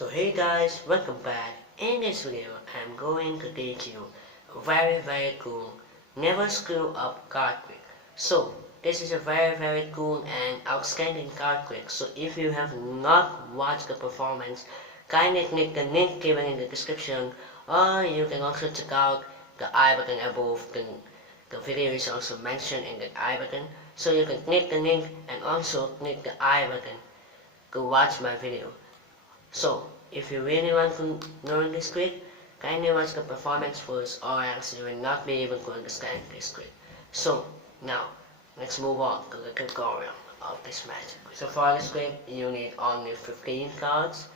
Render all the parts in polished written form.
So hey guys, welcome back. In this video, I'm going to teach you a very cool never screw up card trick. So this is a very cool and outstanding card trick. So if you have not watched the performance, kindly click the link given in the description, or you can also check out the I button above. The video is also mentioned in the I button, so you can click the link and also click the I button to watch my video. So, if you really want to learn this trick, kindly watch the performance first, or else you will not be able to understand this trick. So, now, let's move on to the tutorial of this magic. So for this trick, you need only 15 cards.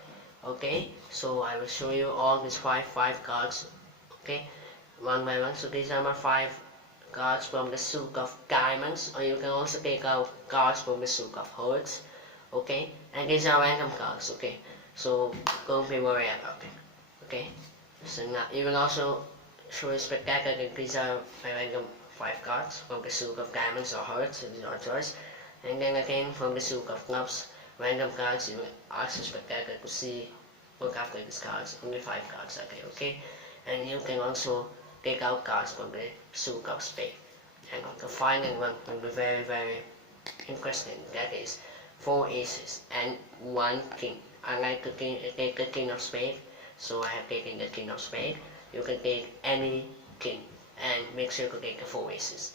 Okay, so I will show you all these five cards. Okay, one by one. So these are my 5 cards from the suit of diamonds, or you can also take out cards from the suit of hearts. Okay, and these are random cards. Okay, so don't be worried about it. Okay, so now you will also show a spectacular that these are my random 5 cards from the suit of diamonds or hearts, it is your choice. And then again from the suit of clubs, random cards. You will also spectacular to see. Look after these cards, only 5 cards are there. Okay, and you can also take out cards from the suit of spade. And the final one will be very interesting. That is 4 aces and 1 king. I like to take the king of spade, so I have taken the king of spade. You can take any king and make sure to take the 4 aces.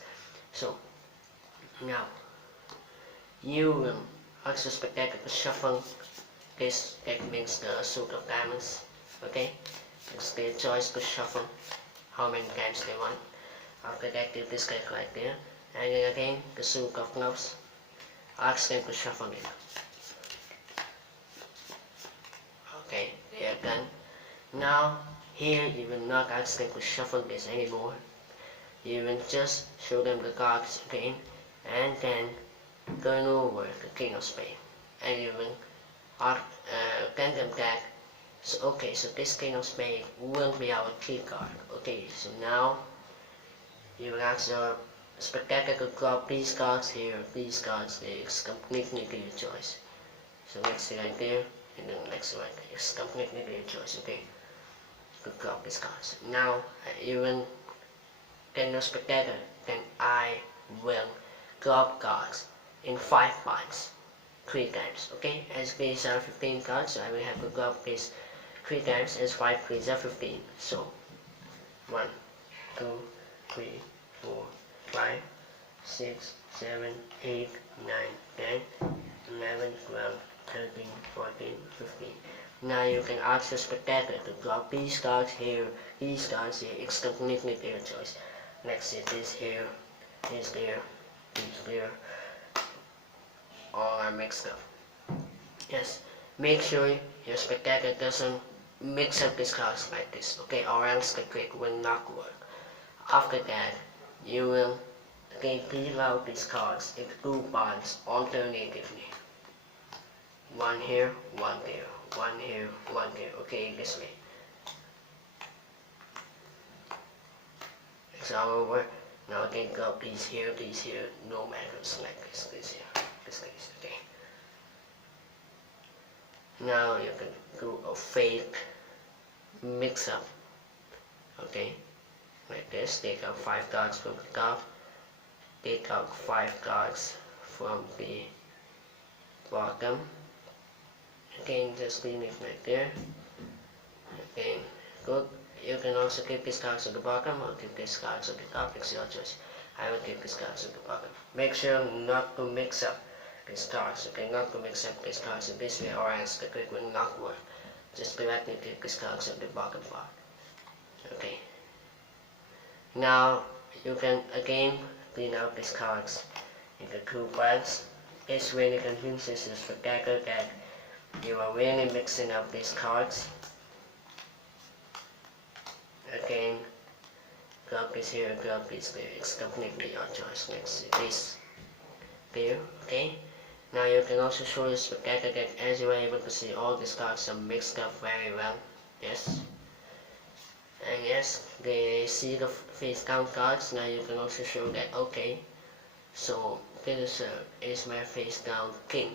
So now you will also spectacular to shuffle this. That means the suit of diamonds. Okay, it's their choice to shuffle how many times they want. After that, they discard right there, and then again the suit of clubs. Ask them to shuffle it. Okay, they are done. Now here you will not ask them to shuffle this anymore. You will just show them the cards again, and then turn over the king of spades, and you will tell them that. So okay, so this king of spades will be our key card. Okay, so now you will ask the spectacular to drop these cards here, these cards there. It's completely your choice. So let's see right there, and then next one, it's completely your choice. Okay, to drop these cards. Now you will tell the spectacular, then I will drop cards in 5 parts, 3 times. Okay, as these are 15 cards, so I will have to drop this 3 times, as 5 3s are 15. So 1, 2, 3, 4, 5, 6, 7, 8, 9, 10, 11, 12, 13, 14, 15. Now you can ask the spectacular to drop these cards here, these cards here. It's completely their choice. Let's see, this here, this there, this there. All are mixed up. Yes, make sure your spectacular doesn't mix up these cards like this. Okay, or else the trick will not work. After that, you will again peel out these cards into 2 parts alternatively. 1 here, 1 there, 1 here, 1 there. Okay, this way. It's all over. Now again, drop these here, no matters like this here, this case. Okay. Now you can do a fake mix up. Okay, like this. Take out 5 cards from the top. Take out 5 cards from the bottom. Again, just leave it right there. Again, good. You can also keep these cards at the bottom or keep these cards at the top. It's your choice. I will keep these cards at the bottom. Make sure not to mix up these cards. Okay, not to mix up these cards in this way, or else the trick will not work. Just directly keep these cards at the bottom part. Okay. Now you can again clean out these cards into 2 parts. This really confuses the spectacular that you are really mixing up these cards. Again, drop this here, drop this there. It's completely your choice. Let's see this there. Okay. Now you can also show the spectacular that, as you are able to see, all these cards are mixed up very well. Yes. And yes, they see the face down cards. Now you can also show that, okay, so this is my face down king,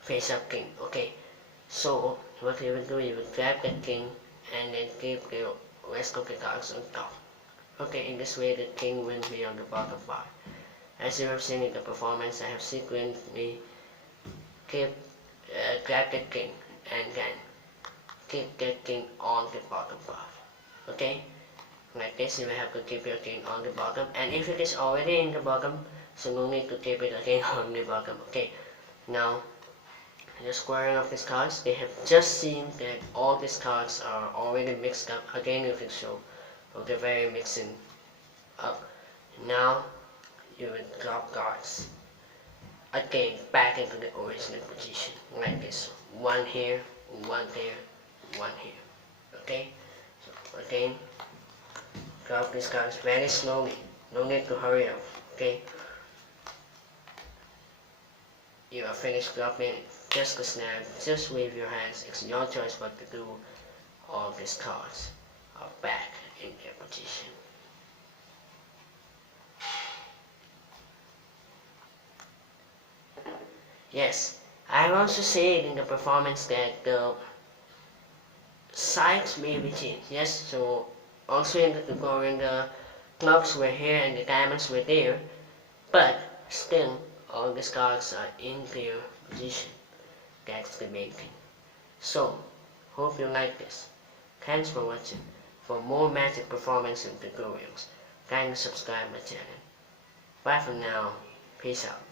face up king. Okay, so what you will do, you will grab the king and then keep the rest of the cards on top. Okay, in this way the king will be on the bottom bar. As you have seen in the performance, I have sequentially keep grab the king and then keep the king on the bottom bar. Okay, like this you will have to keep your king on the bottom, and if it is already in the bottom, so no need to keep it again on the bottom. Okay, now the squaring of these cards, they have just seen that all these cards are already mixed up. Again, you can show the very mixing up. Now you will drop cards again back into the original position like this. One here, one there, one here. Okay, so again, drop these cards very slowly. No need to hurry up. Okay, you are finished dropping. Just a snap, just wave your hands. It's your choice what to do. All these cards are back in their position. Yes, I have also said in the performance that the sides may be changed. Yes, so also in the tutorial the clocks were here and the diamonds were there, but still all these cards are in their position. That's the main thing. So, hope you like this. Thanks for watching. For more magic performance and tutorials, kindly subscribe my channel. Bye for now. Peace out.